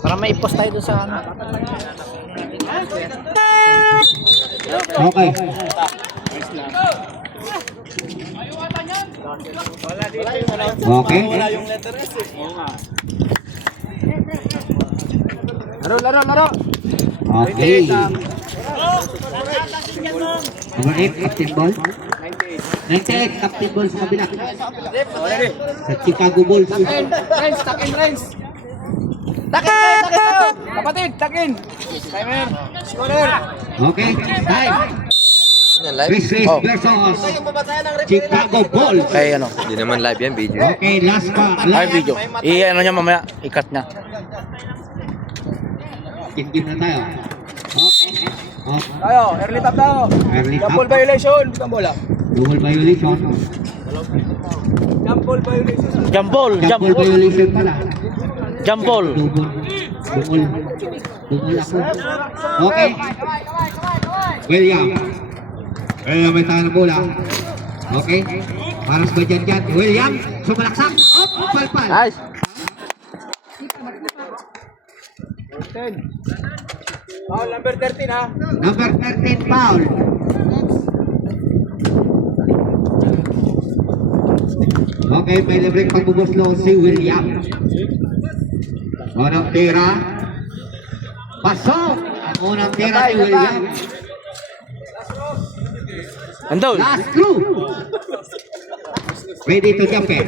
Para may post tayo doon sa ano. Okay. Okay. Laro. Okay. Number 8, captain ball. 98, captain ball sa kabila. Sa Chicago Bulls. Takin. Kapatid, takin. Timer. Scorer. Okay, time. Chris versus Chicago Bulls. Kay ano? Hindi naman live yan, video. Okay, last pa. Ay, video. I-ano niya mamaya. I-cut niya. Game na tayo. Okay. Tayo, early tap tayo. Early tap. Jump violation. Bukan bola. Dual violation. Jump violation. Jump ball. Double violation pala. Jump ball. Dumul ako. Okay. William may tayo ng bola. Okay. Para sa dyan. William, sumalaksak. Palpal. Nice. 10. Foul number 13 ha. Number 13 foul. Okay, may libreng pagbubuslo si William. Unang tira. Pasok. Ang unang tira si William. Andun. Last crew. Ready to jump in.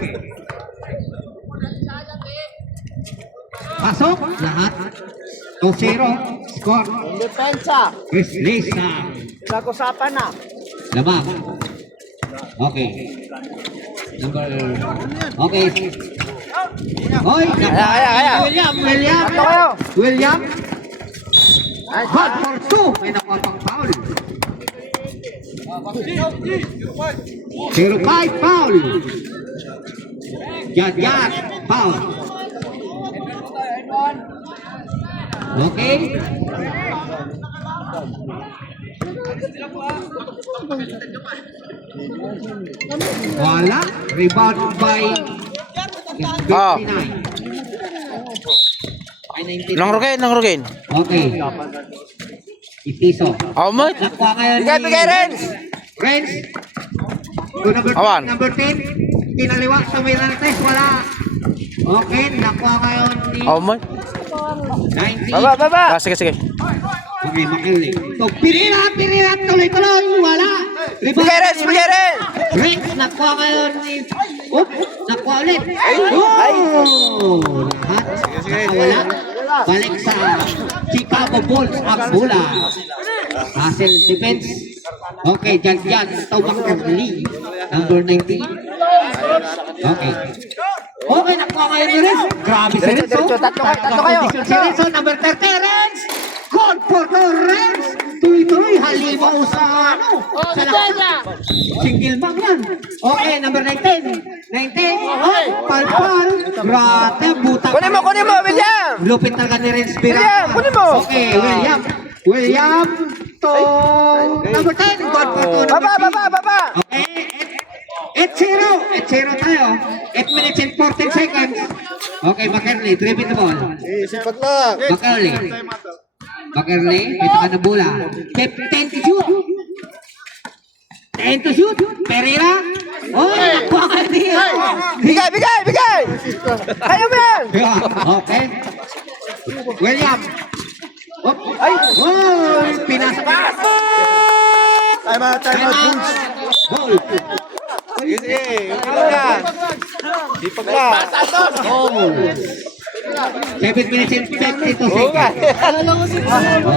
Pasok. Lahat. 2-0. Score. Depensa. Chris Lisa. Nag-usapan na. Labang. Okay. Number. Okay. Hoy. Kaya. William. Ano kayo? William. Hot for 2. May nakuha pang foul. 0-5 foul. Yan. Foul. Okay. Wala. Rebound by 59. Nang Rogain. Okay. Itiso. Oh, mo. Nakuha ngayon Bigay, Renz! Renz. Number Awan. 10. Number 10. Kinaliwa sa may Rantes. Wala. Okay. Nakuha ngayon ni Oh, mo. 90. Baba. Sige. Okay, makilig. So, pirirat. Tuloy. Wala. Bigay, Renz! Renz. Nakuha ngayon ni... Nakuha ulit. Oh! Lahat. Nakawala. Balik sa Chicago Bulls ang bola. Hassel defense. Okay, dyan. Tawag Lee. Number 19. Okay. Okay, nakuha kayo ni Renz. Grabe si Renz. Tatlo kayo. Si Renz, number 30, Renz. Goal for the Renz. Tuloy, halimaw sa ano. Sa lakas. Single bag yan. Okay, number 19. Palpal. Grate, butak. Kunin mo, William! Lupit talaga ni Renz William, kunin mo. Okay, William to number 10. God for two. Baba! Okay, 8-0 tayo. 8 minutes and 14 seconds. Okay, Makerli, dribbling the ball. Sipag lang. Makerli, ito ka na bola. 10 to shoot. 10 to shoot. Pereira. Oh, nakuha ka niya. Bigay! Ayaw mo yan! Okay. William. Ay! Oh, pinasa ka. Time out. Goal. Sige. Sipag lang. Oh. 7 minutes and 52 seconds.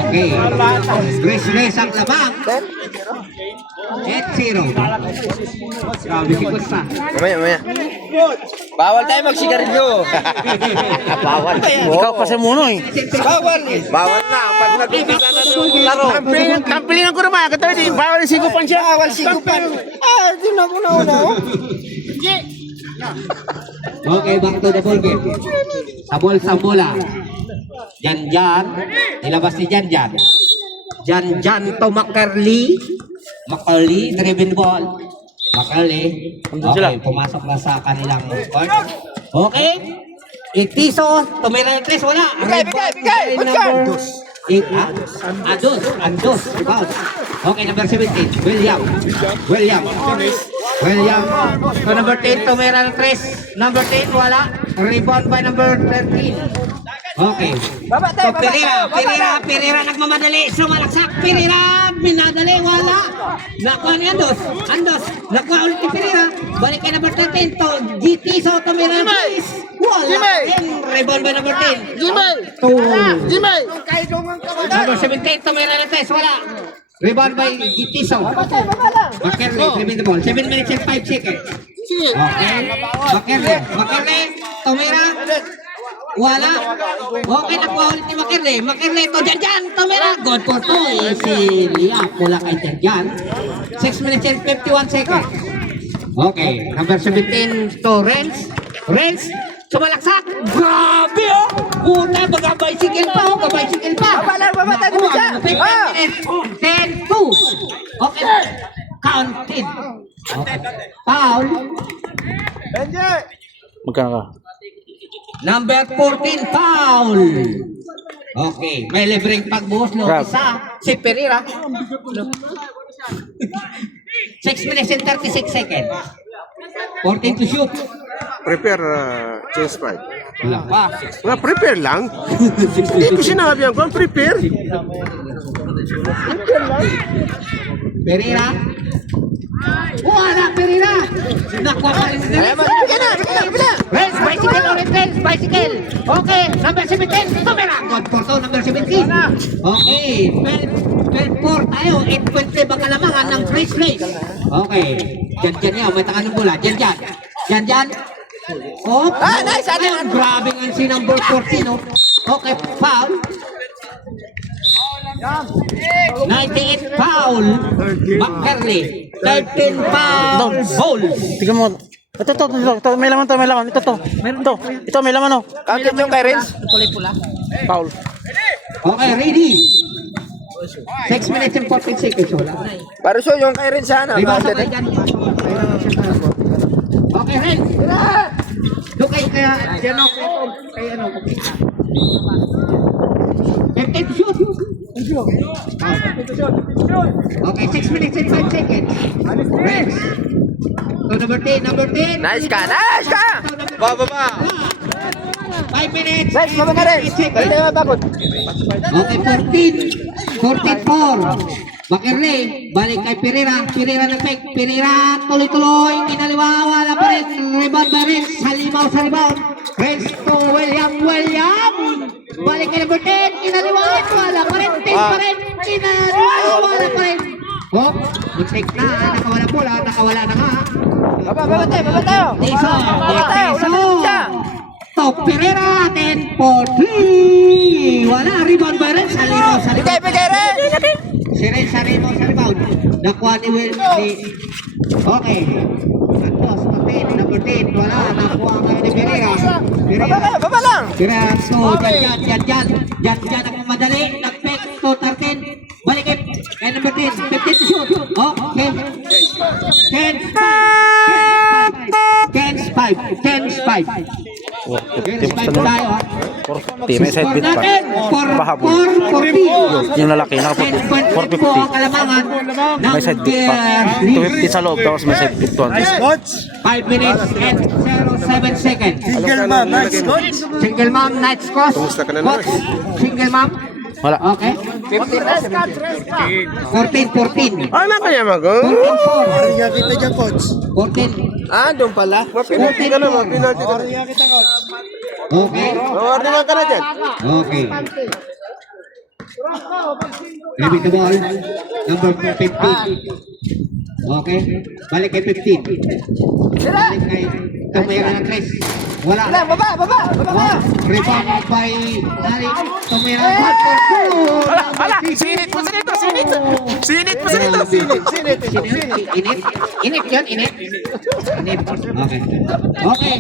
Okay. Race ang labang. 8-0. Grabe si Costa. Mamaya. Bawal tayo magsigarilyo. Bawal. Ikaw pa sa muno eh. Bawal na. Pag nag-umpisa na ng laro. Kampilingan ko naman. Katawa din. Bawal yung sigupan siya. Bawal sigupan. Di na ko na. Okay, back to the ball game. Sa bola. Jan. Ilabas ni Jan. Jan to Makerli, driven ball. Makerli. Okay, pumasok na sa kanilang court. Okay. Itiso, tumira ng 3, wala. Bigay. Number 8, ha? Andos. Foul. Okay, number 17, William. So, number 10, tumira ng 3. Number 10, wala. Rebound by number 13. Okay. So, Pereira, nagmamadali. Sumalaksak. Pereira, minadali. Wala. Nakuha ni Andos. Nakuha ulit ni Pereira. Balik kay number 13 to GT. So, tumira ng 3. Wala. And rebound by number 10. Jimmy! Number 17, tumira ng 3. Wala. Rebound by GT. So, Makerle, dribbling the ball. 7 minutes and 5 seconds. Okay. Makerle, tumira. Wala. Okay, nakuha ulit ni Makerle to Janjan. Tumira. God for 2. Si Lia, pula kay Janjan. 6 minutes and 51 seconds. Okay, number 17 to Renz. Sumalaksak. Grabe oh. Puta, mag-bicycle pa oh. Ka-bicycle pa. Babala, tayo siya. 10-2. Okay. Counted. Okay. Foul. Magkano ka? Number 14, foul. Okay, may libreng pagbuhos no. Grab. Isa, si Pereira. 6 minutes and 36 seconds. 14 to shoot. Prepare change five. Wala pa. Nga, prepare lang. Hindi ko sinabi yan. Kung prepare. Pereira. Wala, Pereira. Nakuha pa rin si Renz, bicycle. Okay, number 17. Tumira. God for 2, number 17. Okay, 12-4 tayo. 8.3 ang kalamangan ng free race. Okay. Jan yan. May taka ng bola. Jan. Oh, nice. Ayun, grabe nga si number 14. Oh. Okay, foul. 98 foul. Makerle. 13 foul. Ball. Tignan mo. Ito, may laman to. Ito, may laman oh. Kapit yung kay Renz. Foul. Okay, ready. 6 minutes and 14 seconds. Wala. Para siya yung kay Renz sana. May basa kayo dyan. Okay, Ren. Doon kayo kaya, dyan ako kay ano, magkita. 15 to shoot. Okay, 6 minutes and 5 seconds. Ren. So, number 10. Nice ka. Baba. 5 minutes. Nice, baba na Renz. Balik tayo mabakot. Okay, 14-4. Makerle, balik kay Pereira na pek. Pereira, tuloy-tuloy, kinaliwa, wala pa rin. Rebound by Renz, sa rebound. Renz to William. Balik kay number 10, kinaliwa, wala pa rin. 10 pa rin, kinaliwa, wala pa rin. Oh, mistake na, nakawala na nga. Baba tayo. Tiso. To Pereira, 10-4. Wala, rebound by Renz, sa rebound. Bigay Renz. Si Renz sa rebound. Nakuha ni Will. Okay. Andos, number 10. Wala, nakuha ngayon ni Pereira. Baba lang. Pereira, so, Jan ang madali. Nag-pek to 13. Balik kay number 10. 15 to shoot. Okay. 10-5 tayo ha. May side bit pa. Pahabol. 4-40. Yung lalaki, naka 450. May side bit pa. 250 sa loob, tapos may side bit 200. 5 minutes and 07 seconds. Single man, nice coach. Single mom, night cross. Kumusta ka na naman? Single mom. Wala. Okay. 14-14. Ano kaya mag? 14-4. Kaya kita dyan coach. 14. Doon pala. Mapinalti ka na, mapinalti ka na. Okay. Mawarningan ka na dyan. Okay. Maybe the ball. Number 15. Okay. Balik kay 15. Balik kay Tumira ng 3. Wala. Baba. Rebound by Dari. Tumira. Hala, sinit mo sa dito. Init yun. Okay.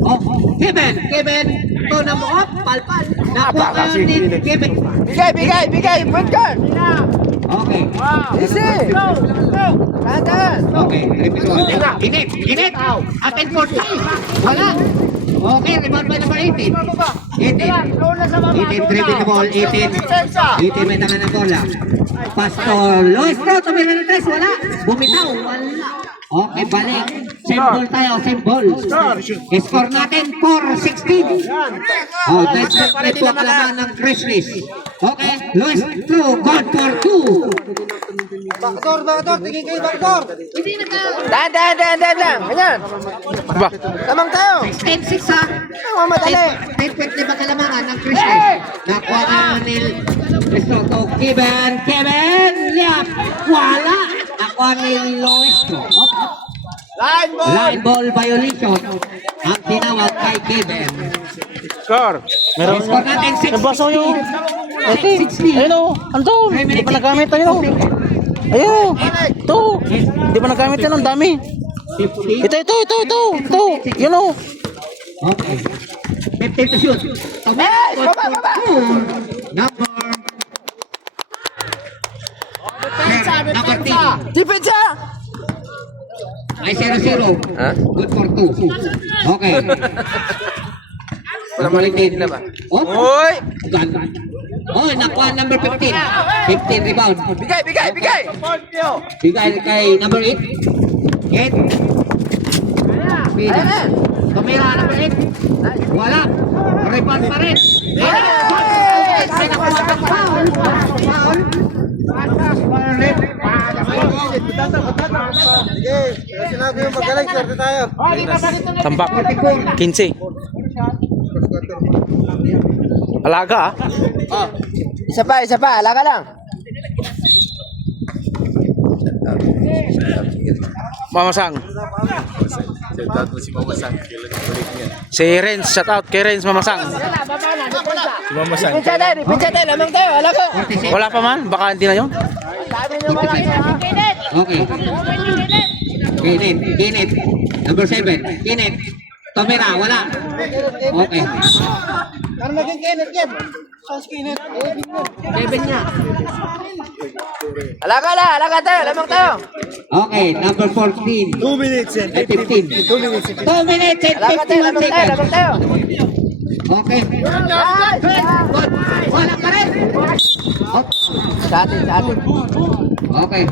Oh, Kevin. Ito na mo. Palpal. Nakuha kayo ni Kevin. Bigay. Point guard. Okay. Easy. Dahan. Okay. Repeat mo. Init. Atin for 3. Wala. Okay, rebound by number 18. 18. 18, dribbling the ball. 18. 18, may tangan ng bola. Pastor Loestro, tumira ng tres. Wala. Bumitaw. Wala. Okay, balik. Same ball tayo. Same ball. Score natin 4-16. Oh, that's it po kalaban ng Grizzlies. Okay, Loestro, gone for 2. Dahan lang. Ganyan. Ba? Tamang tayo. 10-6 ha. Madali. 10-20 ba kalamangan ng Grizzlies? Nakuha na ni Loestro. Kevin, liap. Wala. Nakuha ni Loestro. Line ball violation. Ang tinawag kay Kevin. Score. Meron. Score natin 6-16. Nabasa ko yung... 6-16. Ayun o. Andun. Hindi pa nagamit. Ayun o. Ayun o. Ito. Hindi pa nagamit yan. Ang dami. 50. Ito. Yun o. Okay. 50 to shoot. Baba. Number 10. Depensa. Ay 0-0. Good for 2. Okay. Number 10. Oh. Ganda. Oh, nakuha number 15. 15 rebound. Bigay. Bigay kay number 8. 8. Tumira number 8. Wala. Rebound pa rin. Ay, nakuha ng foul. Tambak. 15. Alaga ah. Isa pa. Alaga lang. Mamasang. Si Renz, shout out kay Renz Mamasang. Depensa tayo. Lamang tayo. Alaga. Wala pa man, baka hindi na yun. Sabi nyo wala. Okay. Kinit. Number 7. Kinit. Tomera, wala. Okay. Alaga tayo. Lamang tayo. Okay, number 14. 2 minutes and 15. 2 minutes and Alaga tayo. 51 seconds. Lamang tayo. Okay. Good. Wala pa rin. Sa atin. Okay.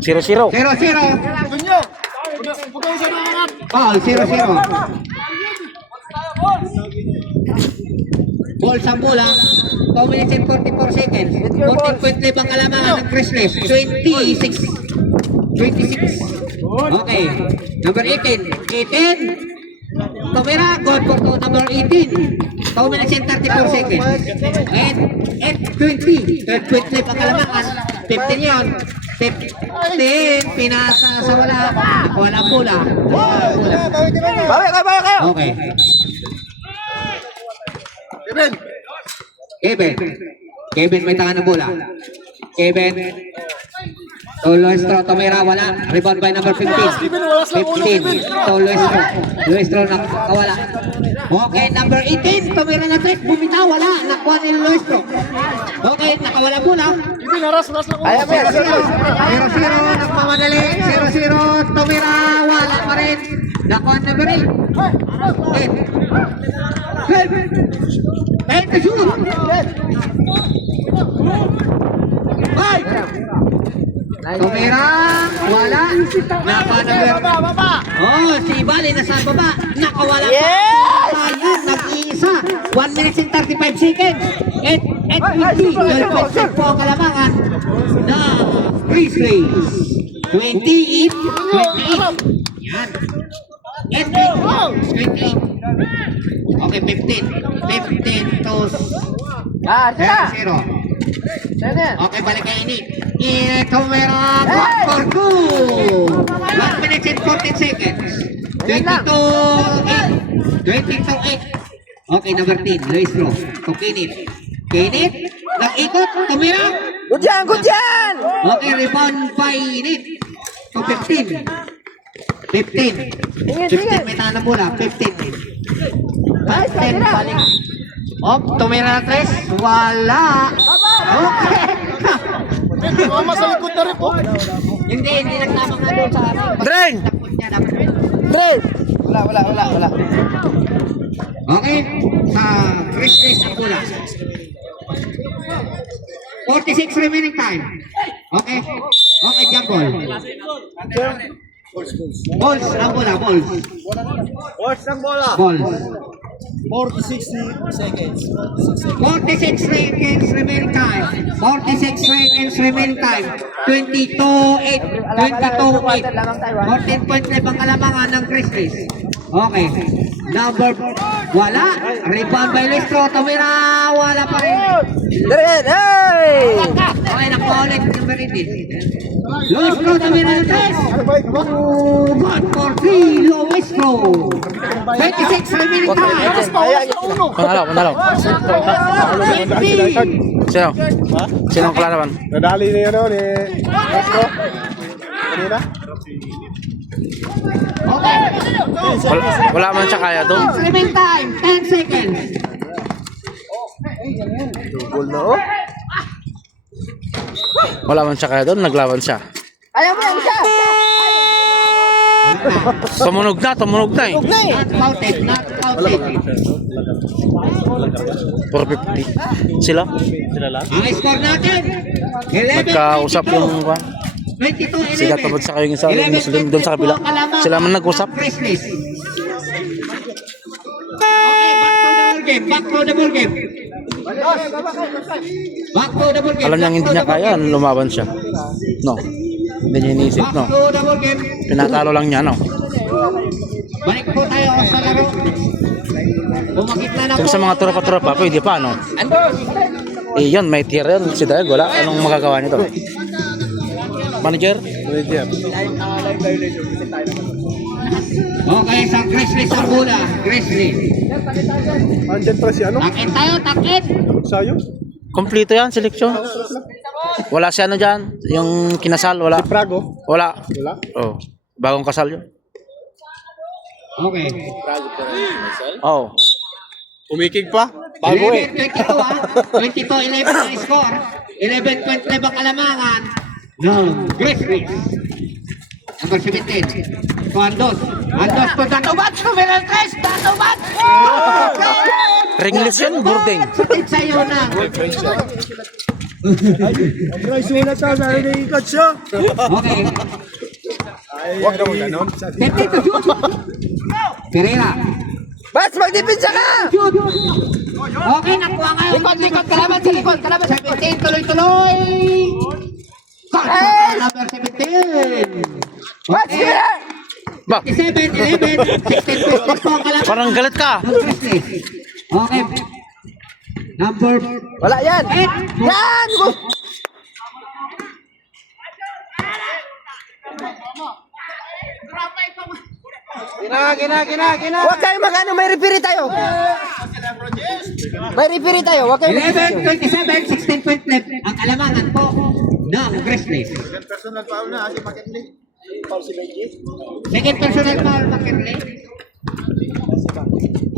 0-0. 0-0. Foul, 0-0. Ball sa bola. 2 minutes and 44 seconds. 14.5 ang kalamangan ng Grizzlies. 26. Okay. Number 18. Tomera, good for to number 18. 2 minutes and 34 seconds. And 20. 12.5 ang kalamangan. 15 yun. 15. Pinasa sa wala. Nakuha ng bola. Bawi kayo. Okay. Kevin, may tangan ng bola. Kevin. Loestro, Tomera, wala. Rebound by number 15. 15. Loestro nakawala. Okay, number 18. Tomera na trick. Bumitaw, wala. Nakuha ni Loestro. Okay, nakawala bola. Ayaw mo yan. 0-0, nagmamadali. 0-0, Tomera, wala pa rin. Nakuha number 8. 8 to shoot. 5. Tomera, wala. Nakuha number. Oh, si Bali nasa baba. Nakawala pa. Yes! Ayan, nag-iisa. 1 minute and 35 seconds. At 20. 12.5 po ang kalamangan na Grizzlies. 28. Yan. At 28. Okay, 15 to Sila. 0. Yan. Okay, balik kay Ini. Tomera, for 2. 1 minute and 14 seconds. 20 to 8. Okay, number 10, Loestro. To Kinit. Nag-ikot, Tomera. Good yan. Okay, rebound by Init. To 15. 15, may tanong mula. 15. 10, balik. Tomera na 3. Wala. Okay. Hindi nagtama nga doon sa amin. Dren! Takot niya dapat. Dre. Wala. Okay, sa Christmas ang bola. 46 remaining time. Okay, jump ball. Balls ang bola, balls. Horse ng bola. Balls. 46 seconds. 46 seconds remaining time. 46 seconds remaining time. 22-8. 22-8. 14 points na ibang kalamangan ng Christmas. Okay. Number, wala. Rebound by Lestro. Tumira, wala pa rin. Diret! Hey! Okay, nakuha ulit. Number 18. Lestro, tumira ng 3. Good for 3. Lestro. 26 remaining time. Panalo. 20. Sino? Sino ang kalalaban? Nadali ni ano ni Castro. Kanina? Wala man siya kaya doon. Remaining time. 10 seconds. Wala man siya kaya doon. Naglaban siya. Ayaw mo yan, isa! Tumunog na eh. Not counted, not counted. 450. Sila? Ang score natin, 11. Nagkausap yung kwan. 22-11. Sila tabot sa kayong isa, yung Muslim doon sa kabila. Sila man nag-usap. Christmas. Okay, back to the ball game. Alam niyang hindi niya kaya, lumaban siya. No. Hindi niya iniisip, no. Back to the ball game. Pinatalo lang niya, no. Balik po tayo sa laro. Bumakit na Kung po. sa mga tropa-tropa, pwede pa, no. Eh, yun, may tier yun. Si Dayag, wala. Anong magagawa nito? Manager? Okay, sa Christmas ang bola. Christmas. Andyan pa si ano? Takit tayo, takit. Sayo? Kompleto yan, seleksyon. Wala si ano dyan. Yung kinasal, wala. Si Prago? Wala. Wala? Oh, bagong kasal yun. Okay. Oh. Umikig pa? Bago eh. 11-22 ah. 22-11 ang score. 11 points na ibang kalamangan. No. Grizzlies. Number 17. So, Andos to Datubat. Numero 3. Datubat. Ringless yan, boarding. Sakit sa'yo na. Ay, sulat sa sarili ikot siya. Okay. Huwag na mo ganon. 32 shoot. Pereira. Bas, magdipinsa ka! Shoot. Okay, nakuha ngayon. Likod, kalaban sa likod. 17, tuloy-tuloy. Number 17. Bas, kaya! Ba, 17, 11, 16, 15 po ang kalaban. parang galit ka. Okay. Number Wala yan! 8. Yan! Huwag kayo mag-ano, may referee tayo! May referee tayo, huwag kayo 11, 27, 16 point left. Ang kalamangan po ng Grizzlies. Second personal foul, McKinley.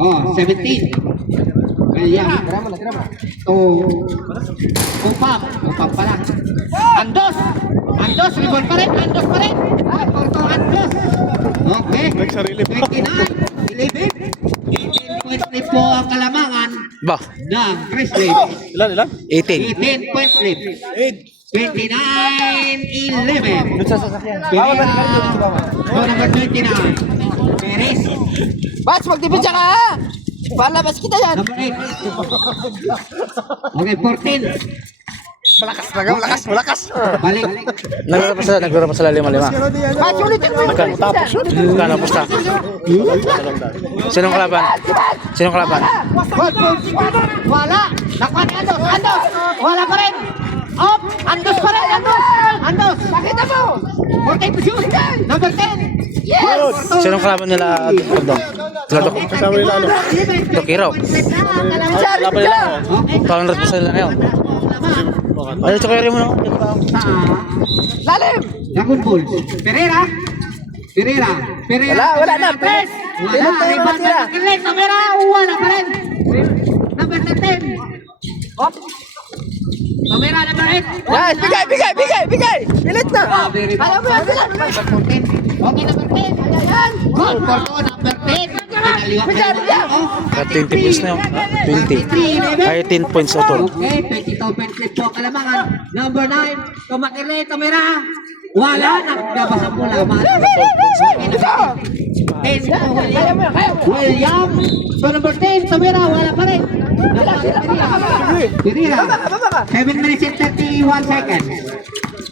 Oh, 17. Kaya. Upam pala. Andos, rebound pa rin. Andos. Okay. Nagsarili pa. 29, 11. 18 point left po ang kalamangan Ba, ng Grizzlies. Ilan? 18. 18 point left. 29-11. Pereira. Oh, number 29. Perez. Bas, magdipinsa ka ha! Palabas kita yan! Number 8. Okay, 14. Malakas. Balik. Naglaro pa sa 5-5. Bas, ulitin mo yung Magkano pusta? Sinong kalaban? Wala. Nakuha ni Andos. Wala pa rin. Up. Andos pa rin. Andos. Pakita mo. 14 to shoot. Number 10. Yes. Sinong kalaban nila? Pagdong. Sila Dok. Kasama nila ano? Dokiro. Laban nila ako. Pangalat pa sa nila ngayon. Ano ito kaya rin mo no? Lalim! Dragon Bulls. Pereira. Wala na, press! Wala. Rebound na Pereira. Pereira. Wala pa rin. Number 10. Up. Pereira, number 8. Yan, bigay! Pilit na! Very Alam mo yan sila! Number 14. Okay, number 10. Ayan. Good for two, number 10. kaliwa oh. 20 points na yun. 20. Ay, 10 points auto. Okay, 22 points clip po kalamangan. Number 9, Tumakirle, tumira. Wala, nagbabasa po lamang. 10 po, William. So number 10, tumira, wala pa rin. Pereira. 7 minutes and 31 seconds.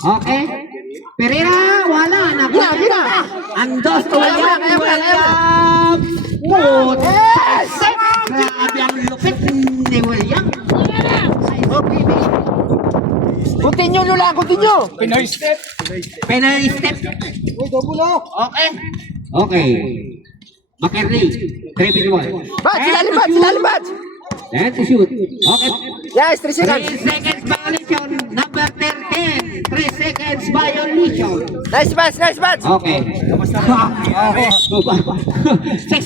Okay. Pereira, wala. Nagbabasa. Andos, William. Grabe ang lupit ni William. Continue nyo lang, continue. Penalty step. Okay. Okay. McKinley. 3-1. Bats, silalim bats, silalim bats. And to shoot. Okay. Yes, 3 seconds. 3 seconds violation. Number 13. 3 seconds violation. Nice bats, nice bats. Okay. 6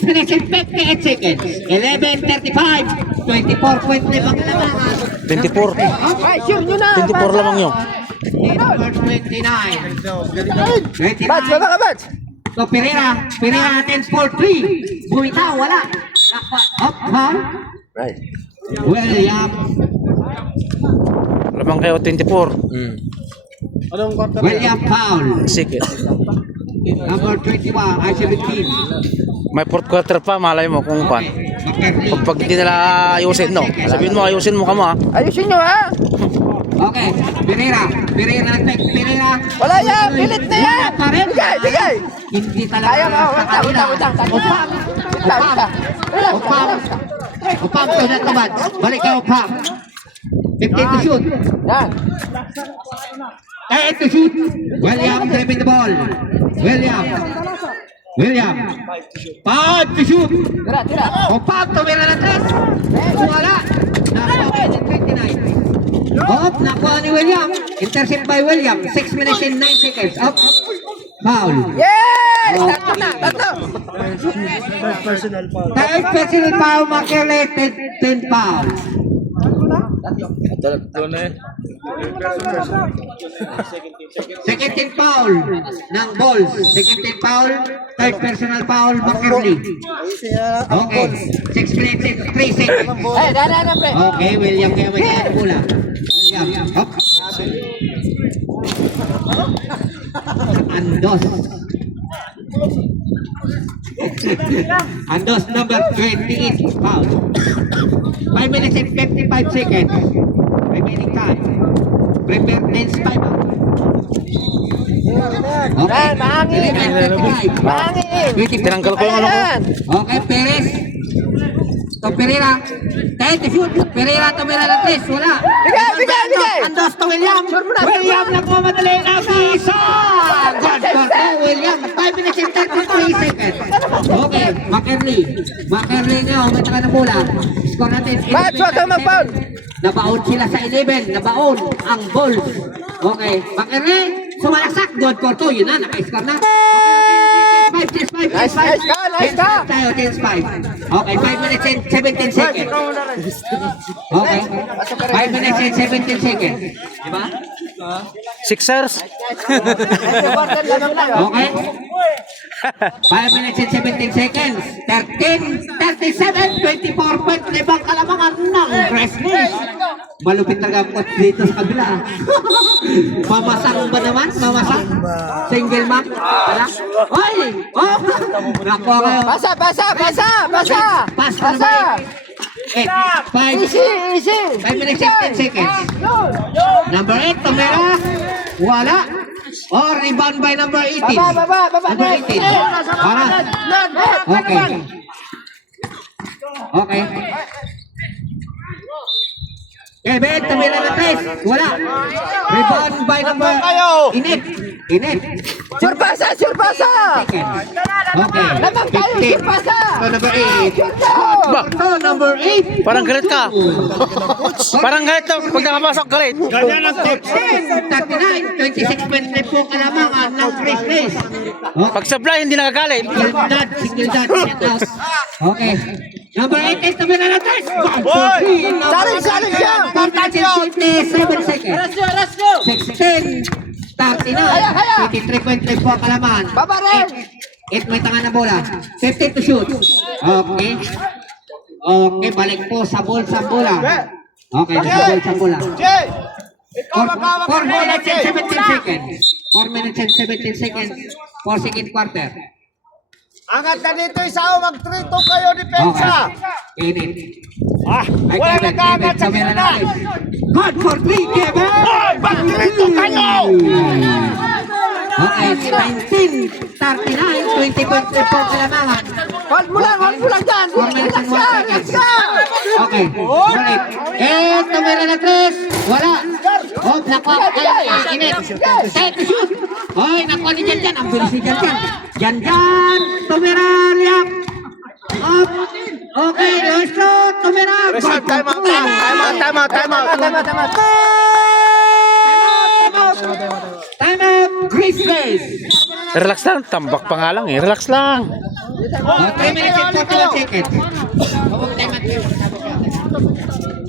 minutes and 58 seconds. 11:35. 24.5 ang kalamangan. 24. Ay, sure nyo na. 24 lamang yun. Number 29. 29. Bats, baba ka bats. So Pereira 10 for 3. Bumitaw, wala. Up, foul. Right. William. Lamang kayo 24. William foul. Sige. Number 21, I 17. May fourth quarter pa, malay mo kung pan. McKinley. Pag hindi nila ayusin, no? Sabihin mo, ayusin mo ka mo, ha? Ayusin nyo ha. Okay, Pereira nag-take. Pereira. Wala yan, pilit na yan. Bigay, bigay. Hindi talaga. Ayaw mo, utang. Upam, tunat naman. Balik ka, Upam. 15 to shoot. Yan. 8 to shoot. William dribbling the ball. William. 5 to shoot. Tira. Upam, tumira ng 3. Wala. Nakuha ng 29. Off, nakuha ni William. Intercept by William. 6 minutes and 9 seconds. Off. Foul. Yes! Tatlo na, tatlo. Third personal foul, McKinley. 10 foul. Second team foul ng Bulls. Second team foul, third personal foul, McKinley. Okay, 6 minutes and 3 seconds. Ay, dana pre. Okay, William, kaya may kaya pula. William, hop. Andos number 28 foul. 5 minutes and 55 seconds. Remaining time. Prepare tense time. Okay, Mahangin. 11:55. Mahangin. Tinanggal ko yung ano ko. Ayan. Okay, Perez. To Pereira. Tayo to shoot. Pereira tumira ng 3. Wala. Bigay. Andos to William. William na po madali ang isa. Good for William. 5 minutes and 33 seconds. Okay, McKinley nga. Umita ka ng bola. Score natin. Bats, wag kang mag-foul. Nabaon sila sa 11. Nabaon ang Bulls. Okay, McKinley. Sumalaksak. Good for 2. Yun na. Naka-score na. Okay. 5. Nice ka. Tayo, 10-5. Okay, 5 minutes and 17 seconds. Okay. 5 minutes and 17 seconds. Diba? Sixers. Okay. 5 minutes and 17 seconds. 13, 37, 24 points. Libang kalamangan ng Grizzlies. Malupit talaga ang coach dito sa kabila. Mamasang ba naman? Mamasang? Single man? Wala? Oy! Oh! Nakuha kayo. Basa. Pass na ba? 8, 5, Easy. 5 minutes and 10 seconds. Number 8, tumira. Wala. Or rebound by number 18. Baba. Number 18. Para. Okay. Okay. Ben, tumira na 3. Wala. Rebound by number Inet. Surpasa. Second. Okay. Lamang tayo, 15. surpasa. So number 8. Ba, So number 8. parang galit ka. Parang galit to. Pag nakapasok, galit. 39, 26 points na po kalamangan ng Grizzlies. Pag sablay, hindi nakagalit. Single dot, get out. Okay. Number 8 is tumira na 3. Saling siya. 47 seconds. 16, 39, 83.3 po kalamangan. Baba rin. 8 may tanga na bola. 15 to shoot. Okay. Okay, balik po sa bola. Okay, sa bola. 4 minutes and 17 seconds. 4 minutes and 17 seconds. 4 second quarter. Angat na dito isa, mag-3-2 kayo, depensa. Init. Ah, Ay, wala Kevin, nag-aangat sa Kevin, gitna. Good for 3, Kevin! Ay, mag-3-2 kayo! Okay, 19:39, 20.3 po kalamangan. Hold mo lang dyan. 4 minutes and 1 seconds. Okay, balik. Tumira na 3. Wala. Oh, nakuha. Ay, init. Set to shoot. Hoy, nakuha ni Jan. Ang bilis ni Jan. Jan. Tumira, liap. Up. Okay, Nuestro. Tumira. Reset, time out. Time out. Grease face. Relax lang, tambak pa nga lang eh. Relax lang. 3 minutes and 41 seconds.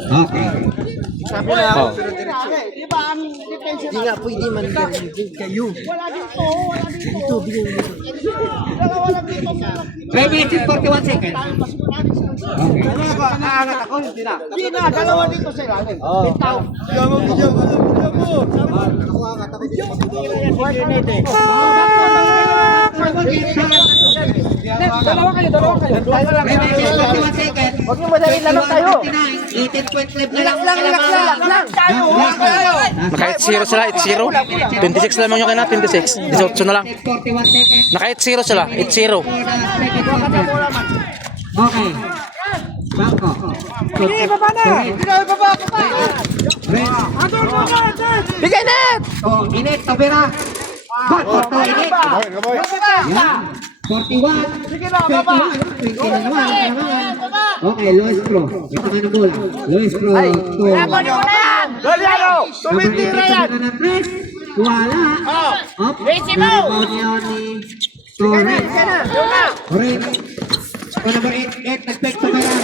Okay. Oh. Hindi nga pwede man kayo. 3 minutes and 41 seconds. Okay. Aangat ako, hindi na, dalawa dito sa ilalim. Bitaw. Dalawa kayo. 3 minutes and 41 seconds. Huwag niyo madali lamang tayo. 18.5 Relax lang. Naka 8-0 sila, 8-0. 26 lamang yung kina, 26. 18 na lang. 41 seconds. Naka 8-0 sila, 8-0. Okay. Bangko. Hindi, baba na. Bigay net! Oh, init, tabira. Good for 2, init. Yan. 41. 20 na naman. Okay, Luis Pro. Ito ka na bola. Luis Pro. Galiano, tumitira yan. Wala. Up. Rebound yun ni Torres. Torres. Number 8, nag-back to Vera.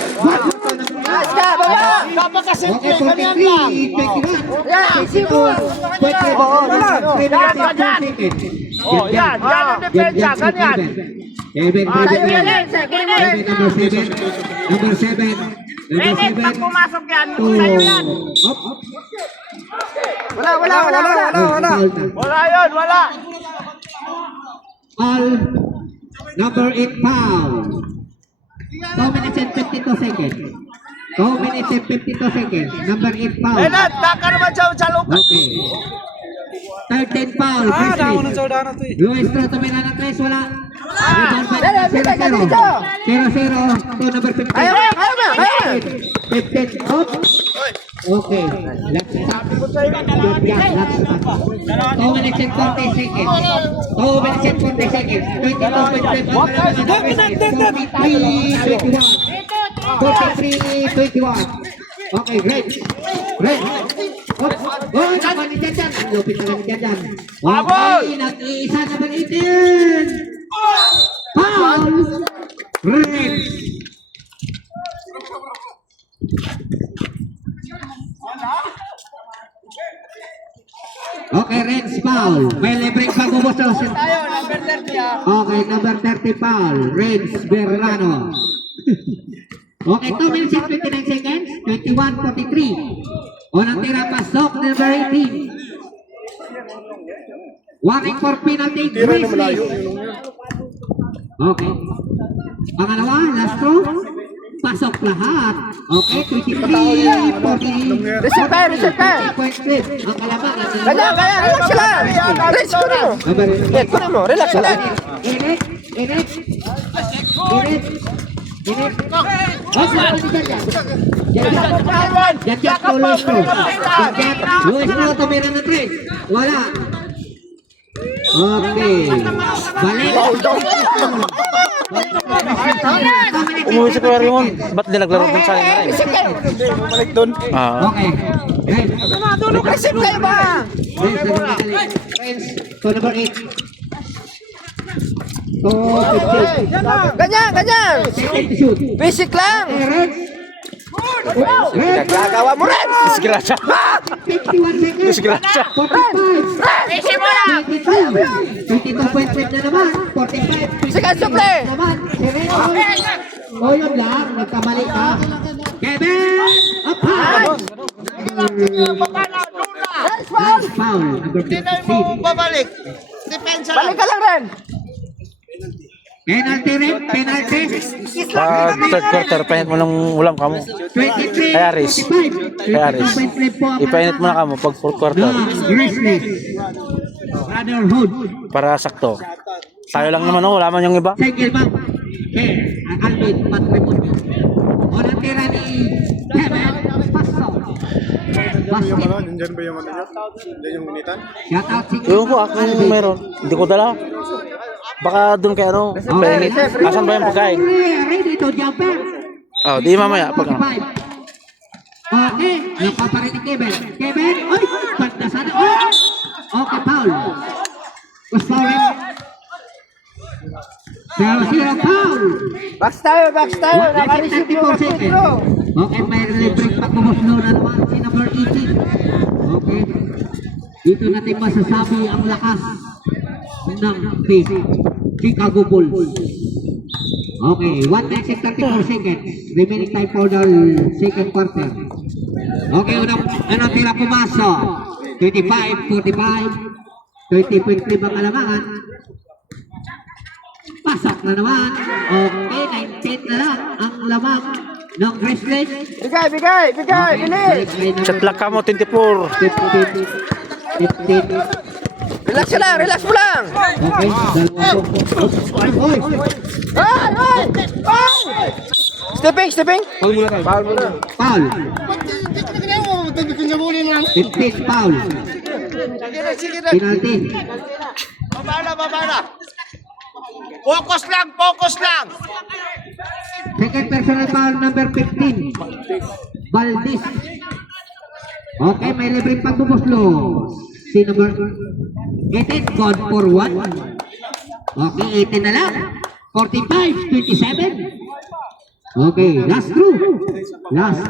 Okay, 43, 21. Oh, yan ang depensa, ganyan. Kevin, number 7. Pag pumasok yan, sa'yo yan. Wala. Wala. All number 8 foul. 2 minutes and 52 seconds. 2 minutes and 52 seconds. Number 8 foul. Lenat, taka naman sa lupa. Okay. 13 foul. Luis Pro, tumira ng 3. Wala. Rebound by 0-0. 0-0 to number 15. 15. Up. Okay. Left stop. Good gas. Left stop. 2 minutes and 40 seconds. 2 minutes and 40 seconds. 43-21. Okay, great. Oh, naman ni Janjan. Ang lupit na ni Janjan. Okay, nag-iisa naman 18. Foul. Red. Okay, Reds foul. May libreng pagbubusos. Okay, number 30 foul. Reds Berrano. Okay, 2 minutes and 29 seconds. 21-43. Unang tira pasok, number 18. Warning for penalty. Grizzlies. Okay. Pangalawa, last throw. Pasok lahat. Okay, 23-40. Reset pa. Point flip. Ang kalaban. Kaya, relax lang. Relax mo. Relax lang. Init. Janjan to Luis Pro. Luis Pro tumira ng 3. Wala. Okay. Balik. Umuwi si Kuya Raymond. Ba't di naglaro ng sa akin? Balik doon. Okay. Reset kayo ba? To number 8. To 15. Ganyan. Second shoot. Basic lang. Reds. Gagawa mo rin! Disgrasya. 51 seconds. Disgrasya. 45. Isi mo lang! 22.5 na naman. 45. Sige, suple! Naman. Sereno. O yun lang. Nagkamali ka. Kevin. Up high. Last foul. Number Hindi na 15. mo babalik. Depensa Balik ka lang rin! Penalty rin. Penalty. Third quarter, painit mo ng ulam kamo. 23. Kay Aris. 55. Kay Aris. 22.5 po ang Ipainit mo na kamo pag fourth quarter. Restless. Brotherhood. Para sakto. Tayo lang naman, oh. Wala man yung iba. Single back. Okay. Ang Alvin. Patribut. O natira ni Kevin. Paso. Basket. Diyan ba yung ano niya? Diyan yung minitan? Shout out si Ewan ko, ako yung meron. Hindi ko dala. Baka doon kay ano, painit. Asan ba yung pagkain? Ready to jumper. Oh, di mamaya. Pag ano. 5. Okay. Nakuha pa rin ni Kevin. Kevin. Ay! Pagda sana. Oh! Okay, foul. Was foul rin. 0-0 foul. Box tayo! Nakareceive yung mga free throw! Okay, may relevant pagkumuslo na naman si number 18. Okay. Dito natin masasabi ang lakas ng Chicago Bulls. Okay, 1 minute and 34 seconds. Remaining time for the second quarter. Okay, unang tira pumasok. 25-45. 30.5 ang kalamangan. Pasok na naman. Okay, 19 na lang ang lamang ng Grizzlies. Bigay! Bilis! Shot clock ka mo, 24. 15. Relax mo lang! Okay, Oy! Ay! Stepping! Foul muna. Foul. 15 foul. Penalty. Babala. Focus lang. Second personal foul number 15. Valdez. Okay, may libreng pagbubuslo. Si number 18, gone for 1. Okay, 18 na lang. 45-27. Okay, last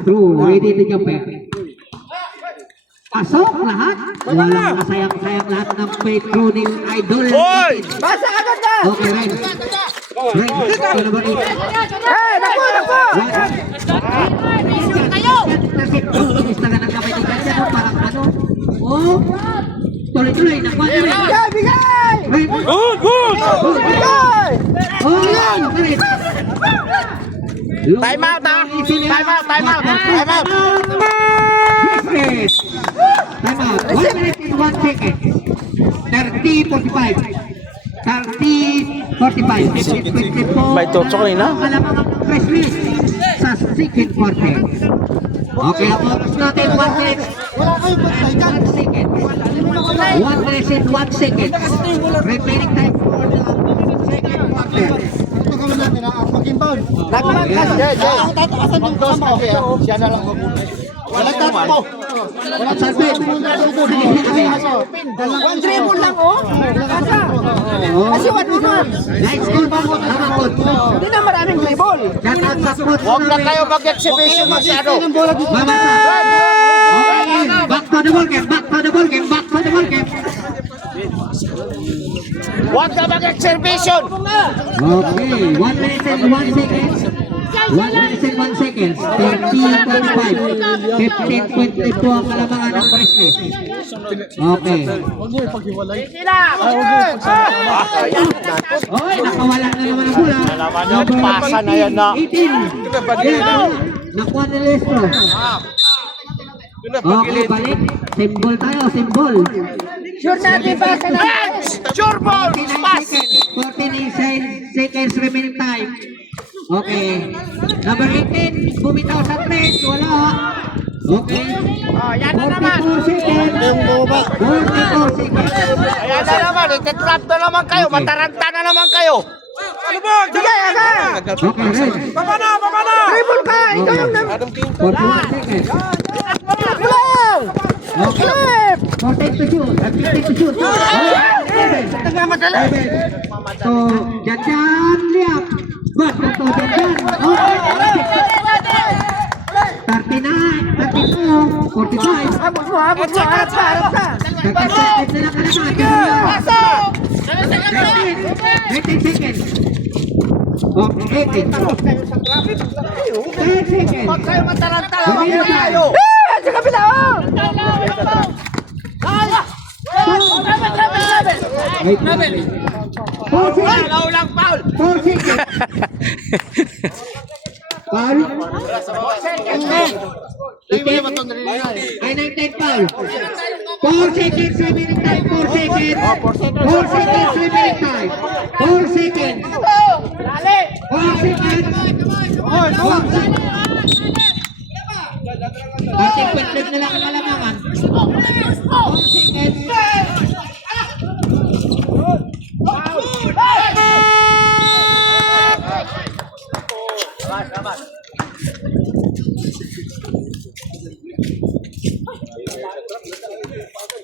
through. Ready to jump in. Pasok lahat. Walang masayang-sayang lahat ng free throw ni Idol. Basa agad na! Okay, Ren. Ito number 8. Hey! Naku! Inis na ng kamay ni Kanya, no? Parang ano? Oh! Tuloy-tuloy, nakuha na rin. Bigay! Good! Bigay! Oh, yan! Ren. Time out, ha? Time out. Business. Time out. 1 minute and 1 second. 30-45. 30-45. May tutso kanina. Alam mo ang press release sa second quarter. Okay, ang oras natin 1 minute and 1 second. 1 minute and 1 second. Remaining time for the second quarter. Nagmangkas! Siya na lang. Walang tatpo. Salpin. One dribble lang, oh! Basa! Kasi one on one! Nice good. Tama good. Hindi na maraming dribble! Shout out sa coach Huwag na namin. kayo mag-exhibition masyado. Mama sa. Okay, back to the ball game. Huwag na mag-exhibition. Okay, 1 minute and 1 second. 1 minute and 1 second. 30-45. 15.3 po ang kalamangan ng Presley. Okay. Okay, nakawala na naman ang bola. Number pasa na yan na. 18. Nakuha ni Lestro. Okay, balik. Symbol tayo, symbol. Sure natin basa na! Sure ball. 49 Pass. seconds. 49 seconds remaining time. Okay. Number 18, bumitaw sa 3. Wala. Okay. Yan na naman. 44 seconds. 44 seconds. Ayan na naman. Ititrap na naman kayo. Mataranta na naman kayo. Bigay agad! Okay, red. Dribble ka! Ikaw yung 41 seconds. Dribble lang! Okay. Flip! 14 to shoot. 15 to shoot. So, Janjan liap. Bas na to, Janjan. Okay. 45. Habol mo, harap ka. 30 seconds na lang kalamangan. 19 seconds. Okay, 18. 10 seconds. Huwag kayo matarantala. Gawin na tayo. Sa kabila, oh! Wait lang. 4 seconds. Naulang foul. 4 seconds. Foul. Ay, 9-10 foul. 4 seconds remaining time. 4 seconds. 4 seconds remaining time. 4 seconds. 4 seconds. Ating quick na lang ang kalamangan. 4 seconds.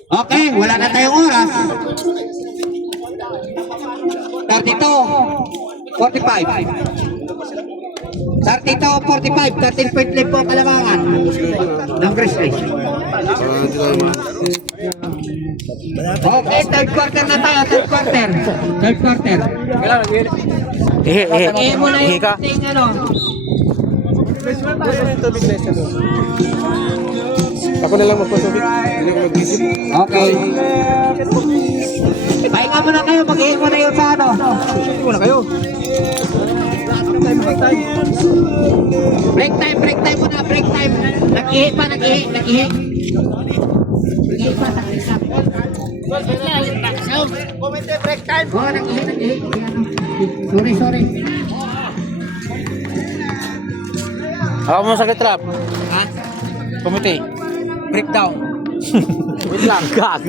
Okay, wala na tayong oras. 32, 45. 32, 45. 13 point lead po ang kalamangan ng Grace Race. Okay, third quarter na tayo. Third quarter. Ihi mo na Ihi yung ka. ting ano. Ako na lang magpasubik. Hindi ko mag-isip. Okay. Pahinga muna kayo. Mag-ihi mo na yung sa ano. Muna kayo. Break time muna. Break time. Nag-ihi pa. Nag-ihi pa. Kumite break time. Oh, nag-ihi. Sorry. Ako mo sa trap. Ha? Kumite. Breakdown. Wait lang. Gag.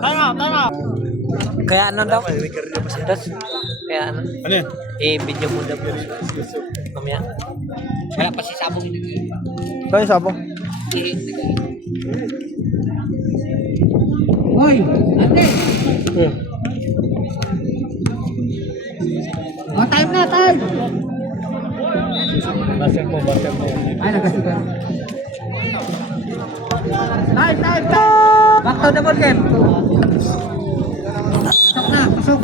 Tama. Kaya ano daw? Kaya ano? Ano yan? Video mo daw. Kamaya. Wala pa si Sabong. Tayo sabong. Hoy, ate. Oh, time na. Basket mo. Ay, nagkasip ka. Time! Back to the ball game. Pasok.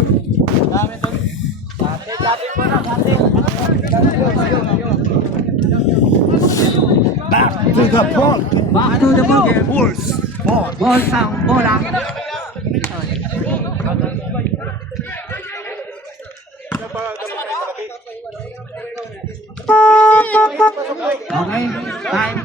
Back to the ball. Back to the ball game. Bulls. Ball. Ball sang bola. Okay, time.